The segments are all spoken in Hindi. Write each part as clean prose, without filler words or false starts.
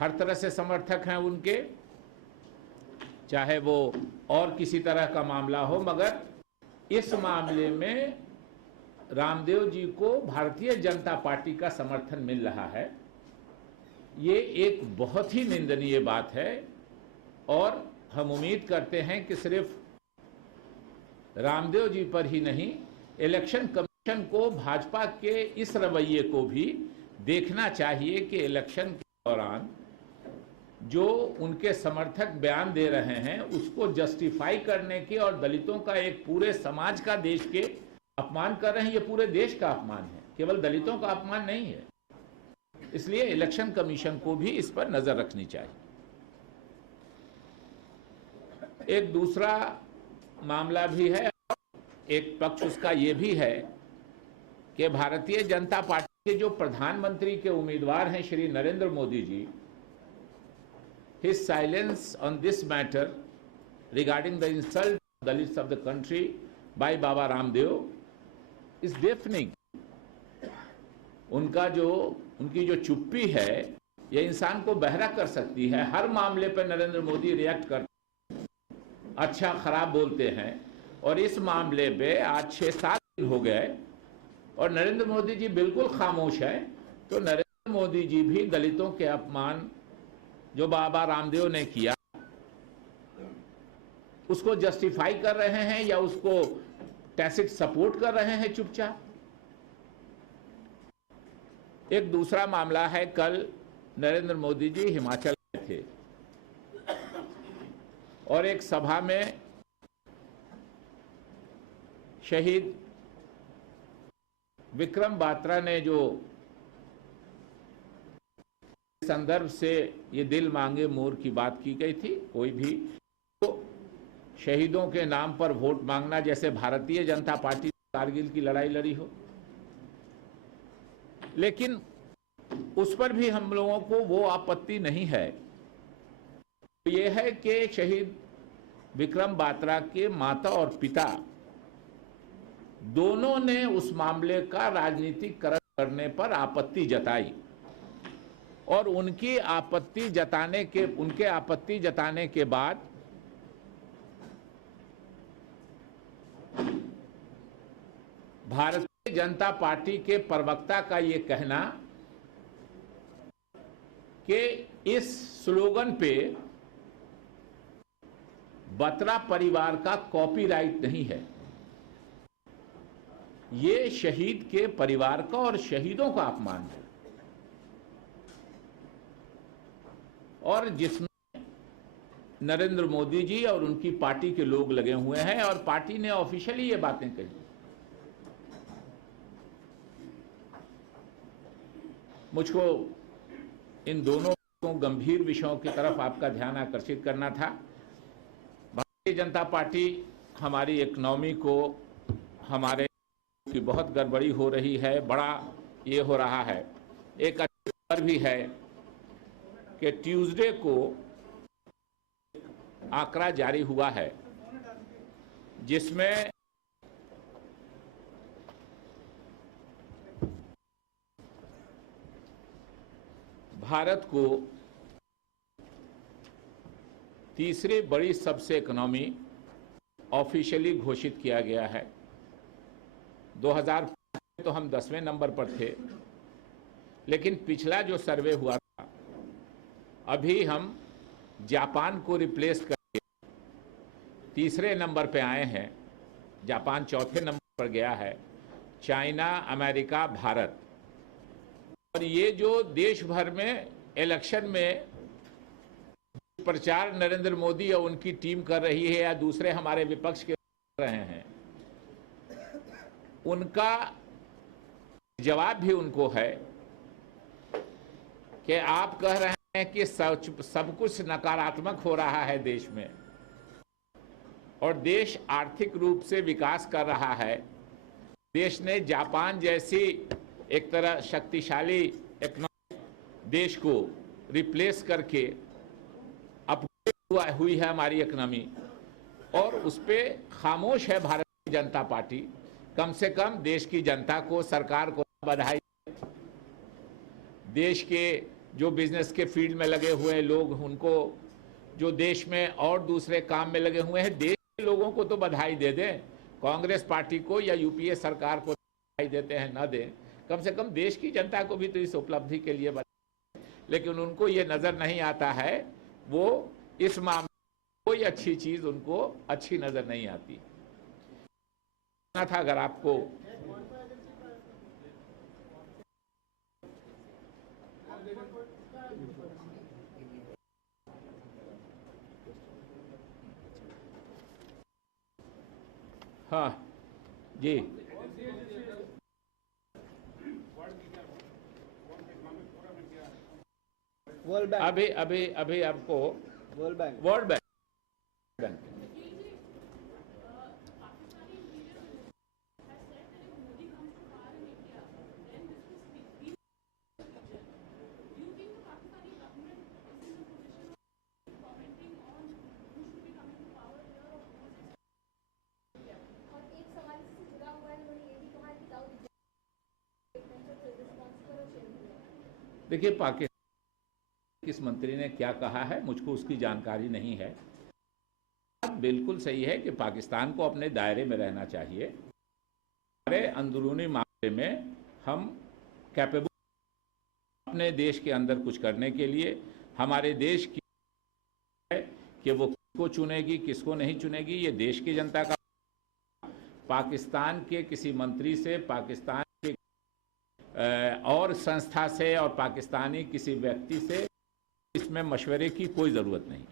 हर तरह से समर्थक हैं उनके, चाहे वो और किसी तरह का मामला हो, मगर इस मामले में रामदेव जी को भारतीय जनता पार्टी का समर्थन मिल रहा है। ये एक बहुत ही निंदनीय बात है और हम उम्मीद करते हैं कि सिर्फ रामदेव जी पर ही नहीं, इलेक्शन कमीशन को भाजपा के इस रवैये को भी देखना चाहिए कि इलेक्शन के दौरान जो उनके समर्थक बयान दे रहे हैं उसको जस्टिफाई करने के और दलितों का, एक पूरे समाज का, देश के अपमान कर रहे हैं। ये पूरे देश का अपमान है, केवल दलितों का अपमान नहीं है। इसलिए इलेक्शन कमीशन को भी इस पर नजर रखनी चाहिए। एक दूसरा मामला भी है, एक पक्ष उसका ये भी है कि भारतीय जनता पार्टी के जो प्रधानमंत्री के उम्मीदवार हैं Shri Narendra Modi ji, his silence on this matter regarding the insult of Dalits of the country by Baba Ramdev is deafening. उनकी जो चुप्पी है ये इंसान को बहरा कर सकती है। हर मामले पर नरेंद्र मोदी रिएक्ट करते हैं, अच्छा खराब बोलते हैं, और इस मामले पे आज 6-7 दिन हो गए और नरेंद्र मोदी जी बिल्कुल खामोश है। तो नरेंद्र मोदी जी भी दलितों के अपमान जो बाबा रामदेव ने किया उसको जस्टिफाई कर रहे हैं या उसको टैसिट सपोर्ट कर रहे हैं चुपचाप। एक दूसरा मामला है, कल नरेंद्र मोदी जी हिमाचल गए थे और एक सभा में शहीद विक्रम बात्रा ने जो संदर्भ से ये दिल मांगे मोर की बात की गई थी। कोई भी तो शहीदों के नाम पर वोट मांगना, जैसे भारतीय जनता पार्टी कारगिल की लड़ाई लड़ी हो, लेकिन उस पर भी हम लोगों को वो आपत्ति नहीं है। ये है कि शहीद विक्रम बात्रा के माता और पिता दोनों ने उस मामले का राजनीतिकरण करने पर आपत्ति जताई और उनके आपत्ति जताने के बाद भारतीय जनता पार्टी के प्रवक्ता का ये कहना कि इस स्लोगन पे बत्रा परिवार का कॉपीराइट नहीं है, ये शहीद के परिवार का और शहीदों का अपमान है, और जिसमें नरेंद्र मोदी जी और उनकी पार्टी के लोग लगे हुए हैं और पार्टी ने ऑफिशियली ये बातें कही। मुझको इन दोनों गंभीर विषयों की तरफ आपका ध्यान आकर्षित करना था। भारतीय जनता पार्टी हमारी इकोनॉमी को, हमारे की बहुत गड़बड़ी हो रही है, बड़ा ये हो रहा है। एक अच्छी खबर भी है कि ट्यूसडे को आंकड़ा जारी हुआ है जिसमें भारत को तीसरी बड़ी सबसे इकोनॉमी ऑफिशियली घोषित किया गया है। 2005 में तो हम 10वें नंबर पर थे, लेकिन पिछला जो सर्वे हुआ था अभी हम जापान को रिप्लेस करके तीसरे नंबर पे आए हैं। जापान चौथे नंबर पर गया है, चाइना, अमेरिका, भारत। और ये जो देश भर में इलेक्शन में प्रचार नरेंद्र मोदी और उनकी टीम कर रही है या दूसरे हमारे विपक्ष के कर रहे हैं, उनका जवाब भी उनको है कि आप कह रहे हैं कि सब कुछ नकारात्मक हो रहा है देश में और देश आर्थिक रूप से विकास कर रहा है। देश ने जापान जैसी एक तरह शक्तिशाली इकोनॉमिक देश को रिप्लेस करके अपग्रेड हुई है हमारी इकोनॉमी, और उस पे खामोश है भारतीय जनता पार्टी। कम से कम देश की जनता को, सरकार को बधाई, देश के जो बिजनेस के फील्ड में लगे हुए लोग, उनको, जो देश में और दूसरे काम में लगे हुए हैं, देश के लोगों को तो बधाई दे दें। कांग्रेस पार्टी को या यूपीए सरकार को बधाई देते हैं न दें, कम से कम देश की जनता को भी तो इस उपलब्धि के लिए बधाई। लेकिन उनको ये नजर नहीं आता है, वो इस मामले में कोई अच्छी चीज उनको अच्छी नजर नहीं आती था। अगर आपको हाँ जी, वर्ल्ड बैंक, अभी आपको वर्ल्ड बैंक देखिए, पाकिस्तान किस मंत्री ने क्या कहा है, मुझको उसकी जानकारी नहीं है। बिल्कुल सही है कि पाकिस्तान को अपने दायरे में रहना चाहिए। हमारे अंदरूनी मामले में हम कैपेबल अपने देश के अंदर कुछ करने के लिए। हमारे देश की है कि वो किसको चुनेगी किसको नहीं चुनेगी, ये देश की जनता का। पाकिस्तान के किसी मंत्री से, पाकिस्तान के और संस्था से और पाकिस्तानी किसी व्यक्ति से इसमें मशवरे की कोई जरूरत नहीं।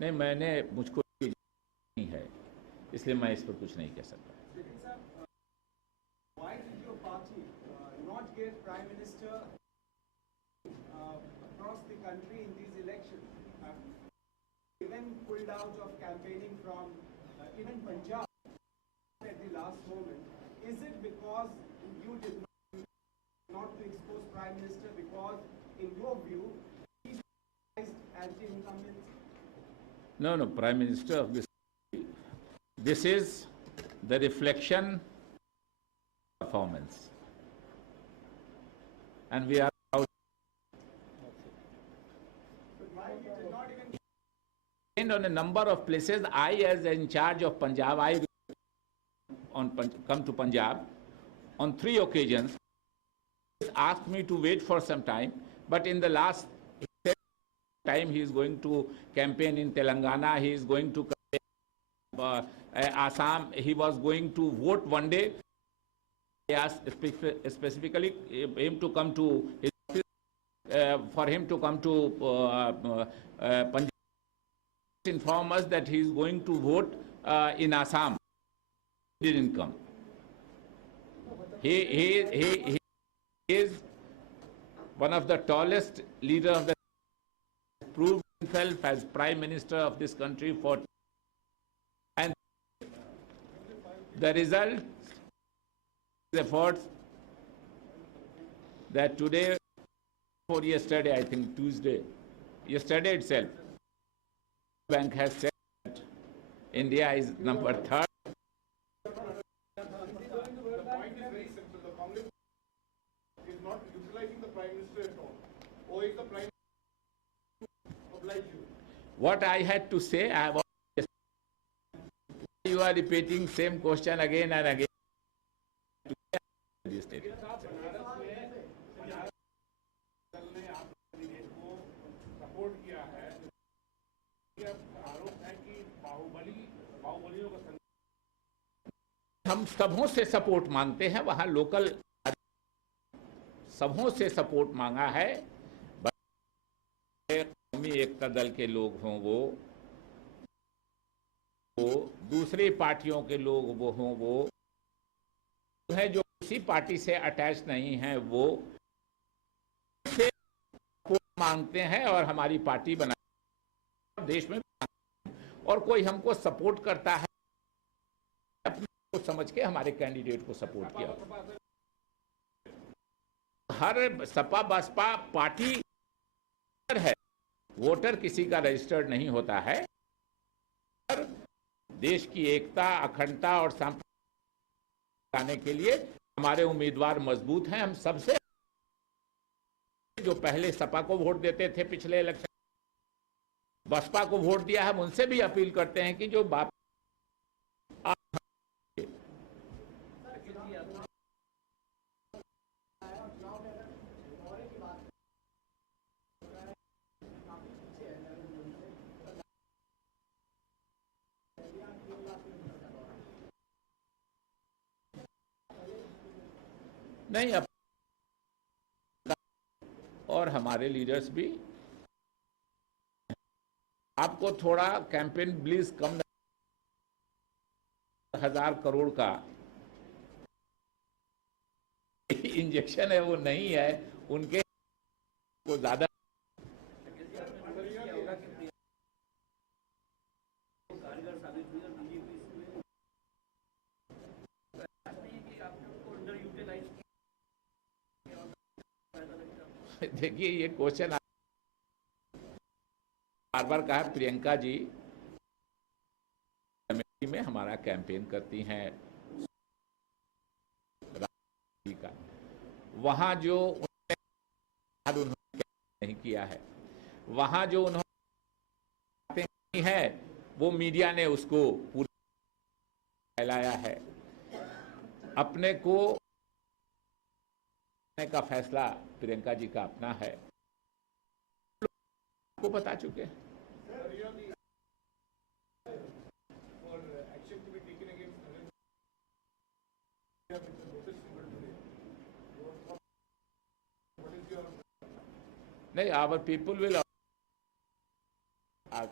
नहीं, मैंने, मुझको नहीं है, इसलिए मैं इस पर कुछ नहीं कह सकता। Even pulled out of campaigning from even Punjab at the last moment. Is it because you did not to expose Prime Minister because in your view he is anti-incumbent? No, Prime Minister of this country, this is the reflection of performance, and we are proud. On a number of places, I, as in charge of Punjab, I come to Punjab on 3 occasions. He asked me to wait for some time, but in the last time he is going to campaign in Telangana, he is going to Assam, he was going to vote one day. I asked specifically him to come to his office, for him to come to Punjab. Inform us that he is going to vote in Assam. He didn't come. He is one of the tallest leaders of the country, proved himself as Prime Minister of this country for, and the result efforts that today or yesterday, I think Tuesday, yesterday itself, Bank has said that India is number 3rd. The point is very simple. The Congress is not utilizing the Prime Minister at all. Or is the Prime Minister to oblige you? What I had to say, I have already said. You are repeating same question again and again. हम सबों से सपोर्ट मांगते हैं, वहां लोकल सबों से सपोर्ट मांगा है। कौमी एकता दल के लोग हों, वो दूसरी पार्टियों के लोग वो हों, वो है जो किसी पार्टी से अटैच नहीं है, वो से सपोर्ट मांगते हैं और हमारी पार्टी बना देश में, और कोई हमको सपोर्ट करता है अपने को समझ के हमारे कैंडिडेट को सपोर्ट किया। हर सपा बसपा पार्टी है, वोटर किसी का रजिस्टर्ड नहीं होता है। देश की एकता, अखंडता और सांप्रदायिकता लाने के लिए हमारे उम्मीदवार मजबूत हैं। हम सबसे जो पहले सपा को वोट देते थे पिछले इलेक्शन, बसपा को वोट दिया, हम उनसे भी अपील करते हैं कि जो बाप नहीं, अब और हमारे लीडर्स भी आपको थोड़ा कैंपेन प्लीज कम, 1000 करोड़ का इंजेक्शन है वो नहीं है, उनके को ज्यादा देखिए ये क्वेश्चन बार बार कहा, प्रियंका जी कमेटी में हमारा कैंपेन करती हैं का, वहां जो उन्होंने नहीं किया है, वहां जो उन्होंने की है वो मीडिया ने उसको पूरा फैलाया है। अपने को का फैसला प्रियंका जी का अपना है, आपको बता चुके हैं। नहीं, our people will,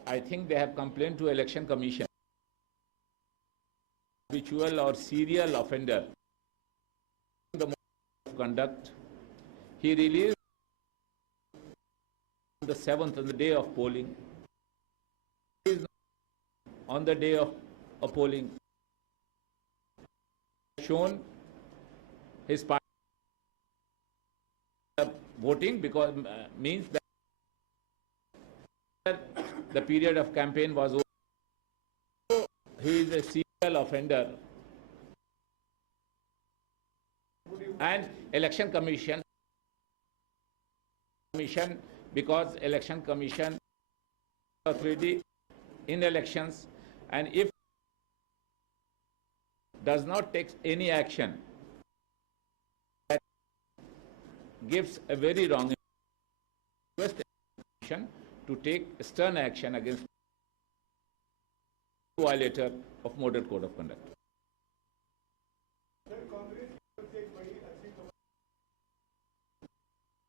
I think they have complained to Election Commission, habitual or serial offender, the mode of conduct. He released on the 7th, on the day of polling. On the day of polling, shown his party voting, because means that the period of campaign was over. So he is a serial offender, and Election Commission, because Election Commission authority in elections, and if does not take any action, that gives a very wrong impression to take stern action against violator of Model Code of Conduct.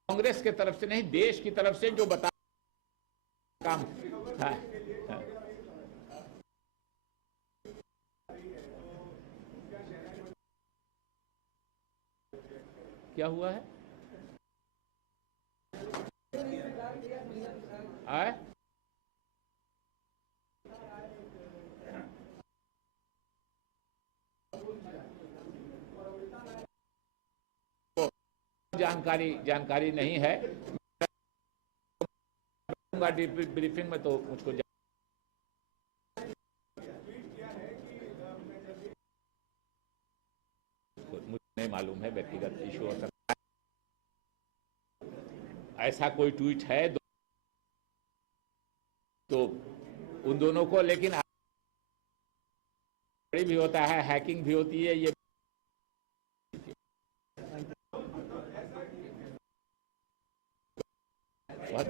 Congress के तरफ से नहीं, देश की तरफ से जो बता काम है। क्या हुआ है? आए? जानकारी नहीं है, ब्रीफिंग में तो मुझको मुझे नहीं मालूम है, व्यक्तिगत इशू हो सकता है। ऐसा कोई ट्वीट है तो उन दोनों को, लेकिन भी होता है, हैकिंग भी होती है, ये बहुत